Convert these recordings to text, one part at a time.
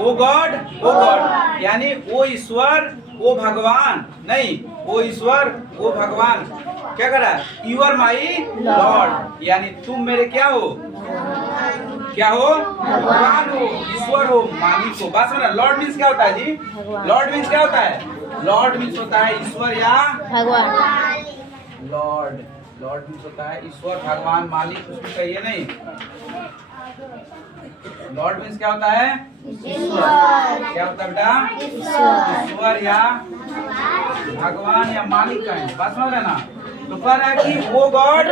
ओ God, oh God यानी ओ ईश्वर, ओ भगवान, नहीं ओ ईश्वर, ओ भगवान। क्या कर रहा है? यू आर माई लॉर्ड, यानी तुम मेरे क्या हो? क्या हो? भगवान हो, ईश्वर हो, मालिक हो। बात समझ। लॉर्ड मीन्स क्या होता है जी? लॉर्ड मीन्स क्या होता है? लॉर्ड मीन्स होता है ईश्वर या भगवान। लॉर्ड, लॉर्ड मीन्स होता है ईश्वर, भगवान, मालिक, कुछ भी कहिए नहीं। लॉर्ड मीन्स क्या होता है? ईश्वर। क्या होता है बेटा? ईश्वर या भगवान या मालिक का है। बात समझ रहे ना? तो कह रहा है कि oh God,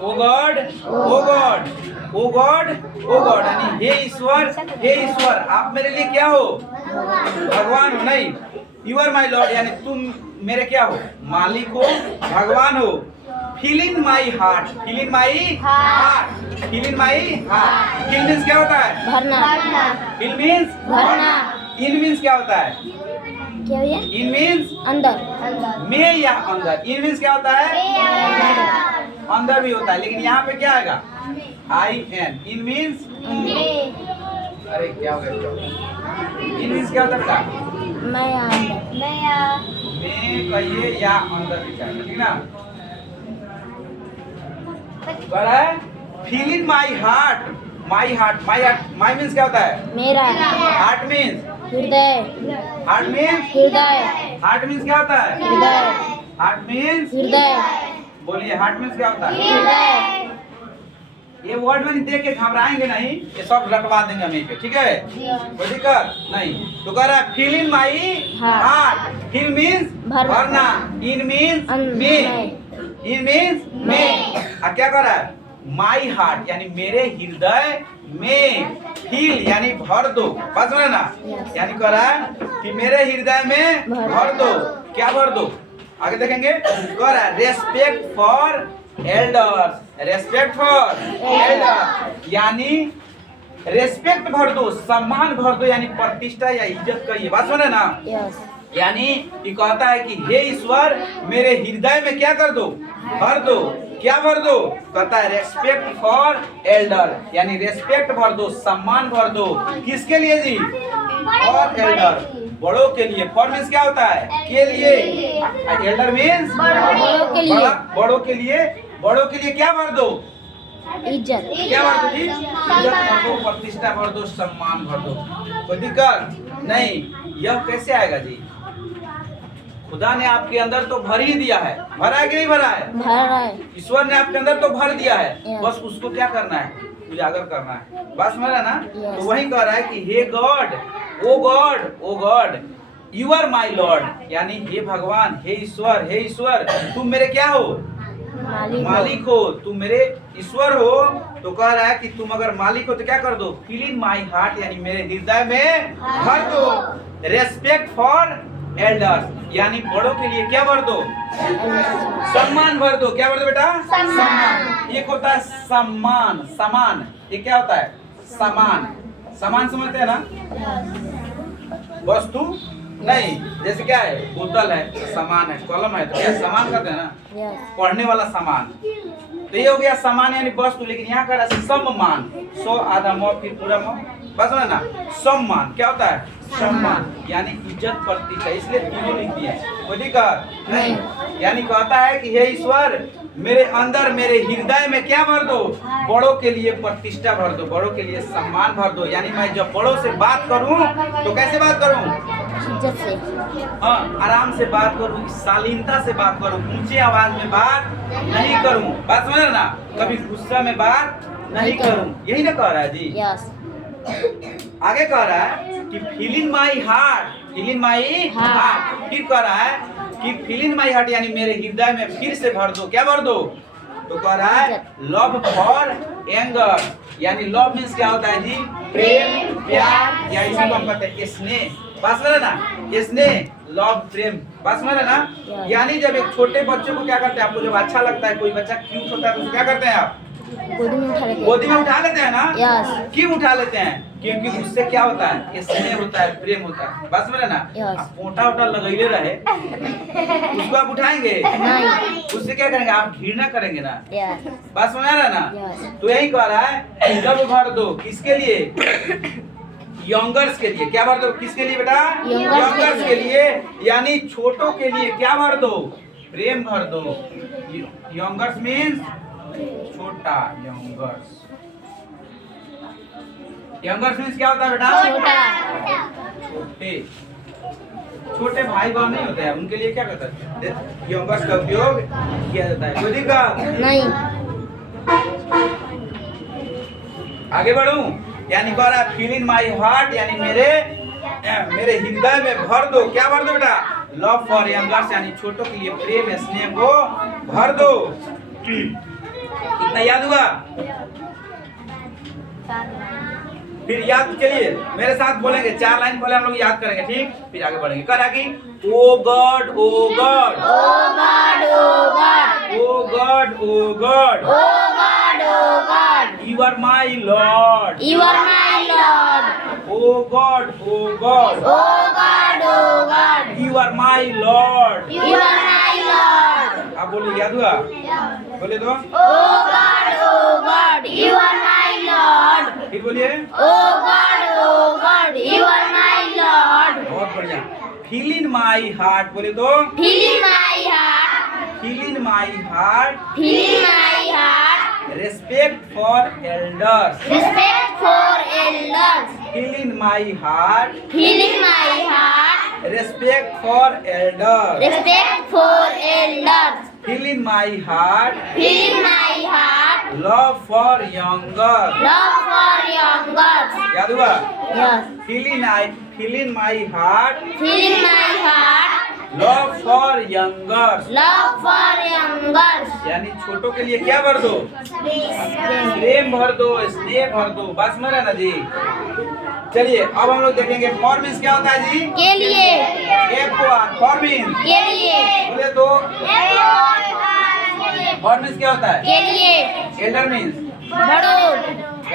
oh God, oh God, oh God, oh God, यानी हे ईश्वर, हे ईश्वर, आप मेरे लिए क्या हो? भगवान हो, नहीं यू आर माई लॉर्ड, यानी तुम मेरे क्या हो? मालिक हो, भगवान हो। Feel in my heart, feel in my heart, feel in my heart. Feel means क्या होता है? भरना। फील मीन्स भरना। इन मीन्स क्या होता है? क्या भैया? इन मीन्स अंदर। में या अंदर। इन मीन्स क्या होता है? अंदर भी होता है, लेकिन यहाँ पे क्या आएगा? I N. इन मीन्स, अरे क्या हो गया? इन मीन्स क्या होता है बेटा? मैं अंदर। में कहिए या अंदर भी चाहिए, ठीक ना? कह रहा है feel in my heart, my heart, my heart, my means क्या होता है? मेरा। हार्ट मीन्स, हृदय। हार्ट मीन्स, हृदय। हार्ट मीन्स क्या होता है? हृदय। हार्ट मीन्स, हृदय। बोलिए हार्ट मीन्स क्या होता है? हृदय। ये वर्ड में देख के घबराएंगे नहीं, ये सब रटवा देंगे हमें पे, ठीक है? कोई दिक्कत नहीं। तो कह रहा है feel in my heart, feel means भरना, इन मीन्स में, इन मीन्स में। अब क्या कर रहा है? माई हार्ट यानी मेरे हृदय में, फील यानी भर दो। बात समझे ना? यानी कह रहा है कि मेरे हृदय में भर दो। क्या भर दो? आगे देखेंगे। कह रहा है respect for elders, respect for Elder, यानी रेस्पेक्ट भर दो, सम्मान भर दो, यानी प्रतिष्ठा या इज्जत करिए। बात सुने ना? यस। यानी कि कहता है कि हे ईश्वर मेरे हृदय में क्या कर दो? भर दो। क्या भर दो? कहता है रेस्पेक्ट फॉर एल्डर, यानी रेस्पेक्ट भर दो, सम्मान भर दो। किसके लिए जी? और एल्डर, बड़ों के लिए। फॉर मीन्स क्या होता है? के लिए। एल्डर मीन्स बड़ों के लिए। बड़ों के लिए। बड़ों के लिए क्या भर दो? इज्जत। क्या भर दो जी? इज्जत भर दो, प्रतिष्ठा भर दो, सम्मान भर दो। कोई दिक्कत नहीं। यह कैसे आएगा जी? खुदा ने आपके अंदर तो भर ही दिया है। भरा है कि नहीं भरा है? भरा है। ईश्वर ने आपके अंदर तो भर दिया है, Yes. बस उसको क्या करना है? उजागर करना है। बात समझ रहा ना? Yes. तो वही कह रहा है कि hey God, oh God, oh God, you are my Lord, यानी हे भगवान, हे ईश्वर, तुम मेरे क्या हो? मालिक हो, तुम मेरे ईश्वर हो। तो कह रहा है कि तुम अगर मालिक हो तो क्या कर दो? फील इन माई हार्ट, यानी मेरे हृदय में भर दो। रेस्पेक्ट फॉर एल्डर्स, यानी बड़ों के लिए क्या भर दो? सम्मान भर दो। क्या भर दो बेटा? सम्मान। एक होता है सम्मान, समान। ये क्या होता है? समान। समान समझते हैं ना? वस्तु नहीं, जैसे क्या है? बोतल है, सामान है, कलम है, तो क्या सामान कहते हैं ना? पढ़ने वाला सामान। तो ये हो गया सामान यानी वस्तु, लेकिन यहाँ का सम्मान, सो आधा म फिर पूरा म। बस ना? सम्मान क्या होता है? सम्मान यानी इज्जत, प्रतिष्ठा, इसलिए तीनों लिख दिए। कोई दिक्कत नहीं। यानी कहता है कि हे ईश्वर मेरे अंदर, मेरे हृदय में क्या भर दो? बड़ों के लिए प्रतिष्ठा भर दो, बड़ों के लिए सम्मान भर दो। यानी मैं जब बड़ों से बात करूं तो कैसे बात करूं? इज्जत से। हाँ, आराम से बात करूं, शालीनता से बात करूं, ऊंचे आवाज में बात नहीं करूं। बात समझ रहे ना? कभी गुस्सा में बात नहीं करूं। यही ना कह रहा है जी? यस। आगे कह रहा है कि feel in my heart, feel in my heart. फिर कह रहा है कि फील इन माई हार्ट, यानी मेरे हृदय में फिर से भर दो। क्या भर दो? तो कह रहा है लव फॉर एंगर, यानी लव मीन्स क्या होता है जी? प्रेम, प्यार, या इसी को हम कहते हैं स्नेह। बात समझ ना? स्नेह, लव, प्रेम। बात समझ ना? यानी जब एक छोटे बच्चे को क्या करते हैं? आपको जब अच्छा लगता है, कोई बच्चा क्यूट होता है तो क्या करते हैं आप? गोदी में उठा लेते गोदी में उठा लेते हैं ना? यस क्यों उठा लेते हैं? क्योंकि उससे क्या होता है? ये स्नेह होता है, प्रेम होता है। बस समझे ना? Yes. आप पोटा वोटा लगैले रहे उसको आप उठाएंगे? नहीं उससे क्या करेंगे? आप घृणा करेंगे ना? यस बात समझ आ रहा है ना? Yes. तो यही कह रहा है जब भर दो किसके लिए? यंगर्स के लिए। क्या भर दो? किसके लिए बेटा? Youngers यंगर्स के लिए, यानी छोटों के लिए क्या भर दो? प्रेम भर दो। यंगर्स मीन्स छोटा। यंगर्स यंगर्स मीन्स क्या होता है बेटा? छोटा छोटे। छोटे भाई बहन नहीं होते हैं, उनके लिए क्या कहते हैं? यंगर्स का उपयोग किया जाता है। कोई दिक्कत नहीं आगे बढ़ूं? यानी कह रहा है फील इन माई हार्ट, यानी मेरे हृदय में भर दो। क्या भर दो बेटा? लव फॉर यंगर्स, यानी छोटों के लिए प्रेम स्नेह को भर दो। इतना याद हुआ? फिर याद के लिए मेरे साथ बोलेंगे, 4 लाइन पहले हम लोग याद करेंगे, ठीक? फिर आगे बढ़ेंगे। कह रहा कि oh God oh God oh God oh God oh God oh God oh God oh God you are my Lord. You are my Lord oh God oh God oh God oh God you are my Lord. You are my Lord आप बोलिए, याद हुआ? बोले तो oh God you are my Lord फिर बोलिए। Oh God you are my Lord बहुत बढ़िया। फील इन माई हार्ट, बोले तो feeling my heart feel in my heart feeling my heart respect for elders. Respect for elders feel in my heart feeling my heart respect for elders. Respect for elders feel in my heart feeling my heart love for younger. Love for youngers याद हुआ? Yes feel in my heart feeling my heart love for youngers, love for youngers यानी छोटों के लिए क्या भर दो? प्रेम भर दो, स्नेह भर दो। बस में रहना जी। चलिए अब हम लोग देखेंगे फॉर मीन्स क्या होता है जी? के लिए फॉर मीन्स के लिए बोले तो फॉर मीन्स क्या होता है? के लिए एल्डर मीन्स बड़ो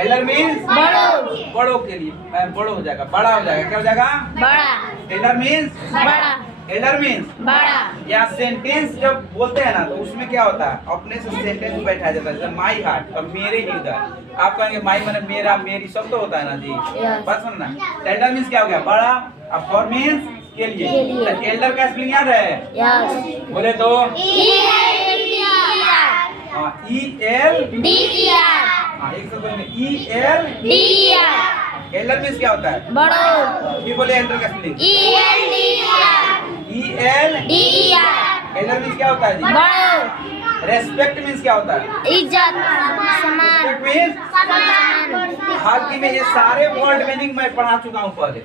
एल्डर मीन्स बड़ो बड़ों के लिए। बड़ो हो जाएगा, बड़ा हो जाएगा। क्या हो जाएगा? बड़ा एल्डर मीन्स बड़ा एल्डर मीन्स बड़ा या सेंटेंस जब बोलते हैं ना तो उसमें क्या होता है? अपने से सेंटेंस बैठाया जाता है। जैसे माई हार्ट और मेरे हृदय। आप कहेंगे माई माने मेरा मेरी सब तो होता है ना जी। Yes. बस सुनना। एल्डर मीन्स क्या हो गया? बड़ा। अब फॉर मीन्स के लिए। के लिए। तो एल्डर का स्पेलिंग याद है? यस बोले तो ई EL डी आर एक से बोलेंगे EL। D R Elder means क्या होता है? बड़ो फिर बोले एल्डर का spelling EL D R EL। D R Elder means क्या होता है जी? बड़ो रेस्पेक्ट मीन्स क्या होता है? इज्जत सम्मान रेस्पेक्ट मीन्स सम्मान हाल की में ये सारे वर्ड मीनिंग मैं पढ़ा चुका हूँ पहले।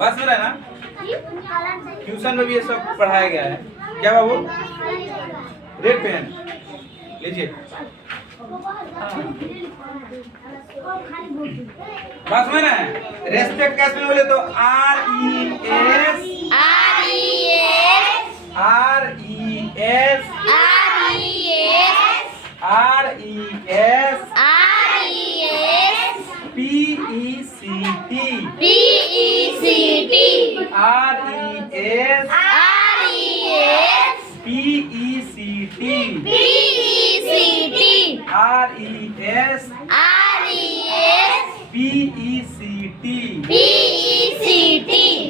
बस में रहा ना? ट्यूशन में भी ये सब पढ़ाया गया है। क्या बाबू? रेड पेन लीजिए। बस में ना? रेस्पेक्ट कैसे बोले तो RES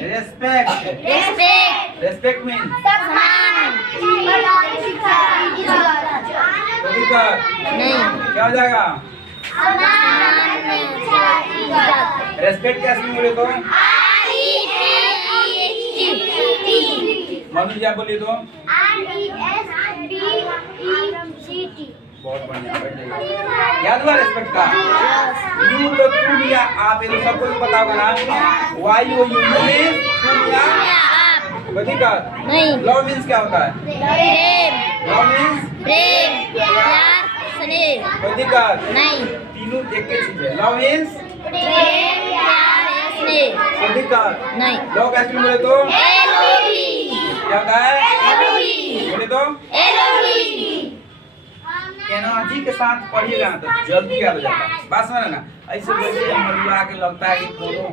रेस्पेक्ट। रेस्पेक्ट मीन्स नहीं क्या हो जाएगा? रेस्पेक्ट कैसे बोले तो मनु जी आप बोलिए तो बहुत बढ़िया। याद हुआ रेस्पेक्ट का? यू तो तुम या आप, ये तो सबको भी पता होगा ना। वाई ओ यू मीन्स तुम या आप। कोई दिक्कत नहीं लव मीन्स क्या होता है? प्रेम लव मीन्स प्रेम प्यार स्नेह कोई दिक्कत नहीं तीनों एक ही चीज है। लव मीन्स प्रेम प्यार स्नेह कोई दिक्कत नहीं लव कैसे बोले तो एलोही क्या होता है? एलोही बोले तो एलोही एनर्जी के साथ पढ़िएगा ना तो जल्दी याद हो जाता है। बात समझ ना, ऐसे बोलिए मरुआ के लगता है कि कोनो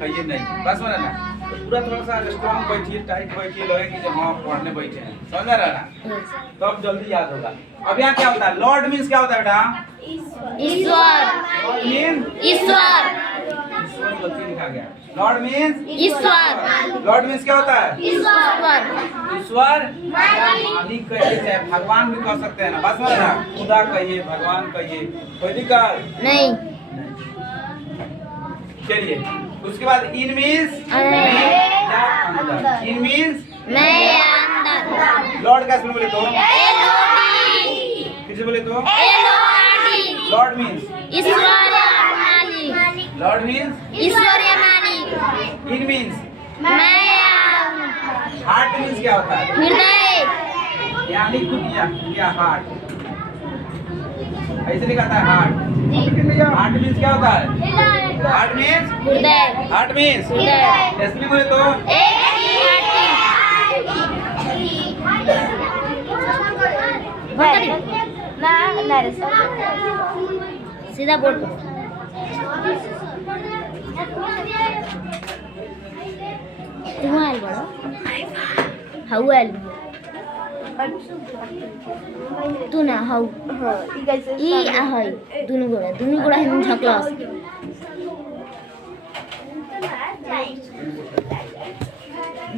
कहिए नहीं। बात समझ ना, तो पूरा थोड़ा सा स्ट्रांग बैठिए, टाइट बैठिए, लगे कि हाँ पढ़ने बैठे हैं, समझ रहा है ना, तब जल्दी याद होगा। अब यहाँ क्या होता है, लॉर्ड मीन्स क्या होता है बेटा? ईश्वर। ईश्वर। ईश्वर गलती लिखा गया। लॉर्ड मीन्स ईश्वर। लॉर्ड मीन्स क्या होता है? ईश्वर। ईश्वर मालिक कहिए, चाहे भगवान भी कह सकते हैं ना। बात समझ ना, खुदा कहिए, भगवान कहिए, कोई दिक्कत नहीं। चलिए उसके बाद इन मीन्स इन मीन्स मैं अंदर। लॉर्ड का बोले तो एलोडी। फिर से बोले तो एलोडी। लॉर्ड मीन्स ईश्वर मालिक। लॉर्ड मीन्स ईश्वर मालिक। इन मीन्स मैं हार्ट मीन्स क्या होता है? हृदय। यानी क्या हार्ट, ऐसे लिखा है हार्ट। हार्ट मीन्स क्या होता है? हार्ट मीन्स हृदय। हार्ट मीन्स हृदय। इसलिए बोले तो सीधा बोर्ड पर तुम आयल बड़ो हाउ आयल तू ना हाउ ई आहै दुनु गोड़ा हम झकलस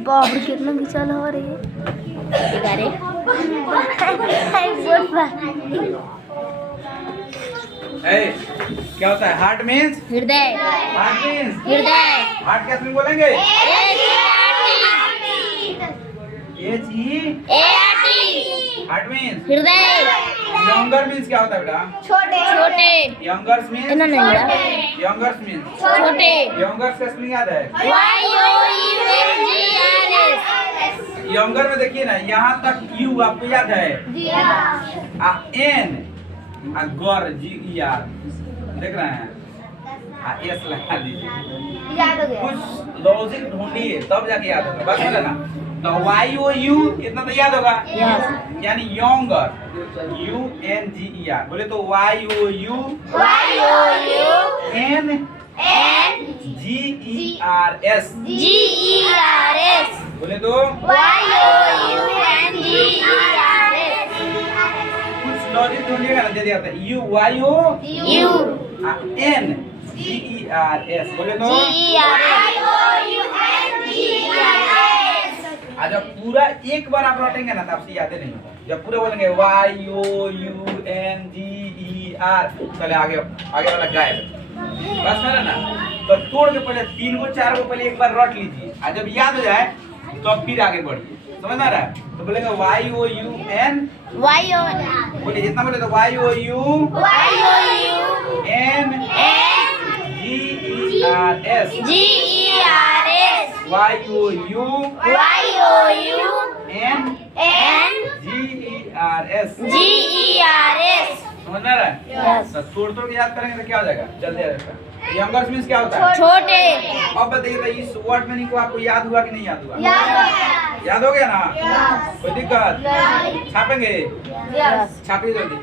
बाप रे कितना घिचल हो रे गारे बोल बा ए क्या होता है? हार्ट मीन्स हृदय। हार्ट मीन्स हृदय। हार्ट कैसे बोलेंगे? एच ई हार्ट मीन्स हृदय। यंगर मीन्स क्या होता है बेटा? छोटे। यंगर्स मीन्स इतना नहीं बड़ा यंगर्स मीन्स छोटे। यंगर्स का स्पेलिंग याद है? YOUNGERS। यंगर में देखिए ना, यहाँ तक यू आपको याद है, एन गर जी ई आर देख रहे हैं, एस लगा दीजिए। याद हो गया। कुछ लॉजिक ढूंढिए तब जाके याद होगा। बस समझे ना, तो YOU कितना तो याद होगा, यानी यंगर UNGER बोले तो YOU NGERS बोले तो कुछ लॉजिक ढूंढिएगा ना, जल्दी आता है NGERS बोले तो जब पूरा एक बार आप रटेंगे ना तो आपसे याद नहीं होगा। जब पूरा बोलेंगे YOUNGER, चले आगे वाला गायब। बस मेरा ना, तो तोड़ के पहले 3 गो 4 गो पहले एक बार रट लीजिए, और जब याद हो जाए तो फिर आगे बढ़िए। समझ आ रहा है? तो बोलेंगे YOUN बोलिए, जितना बोले तो YOUNGERS YOUNGERS समझ आ रहा है? तो तोड़ के याद करेंगे तो क्या हो जाएगा, जल्दी आ जाएगा। यंगर्स मीन्स क्या होता है? छोटे। अब बताइए तो इस वर्ड मीनिंग को आपको याद हुआ कि नहीं याद हुआ? याद हो गया ना? कोई दिक्कत? छापेंगे? छापिए जल्दी।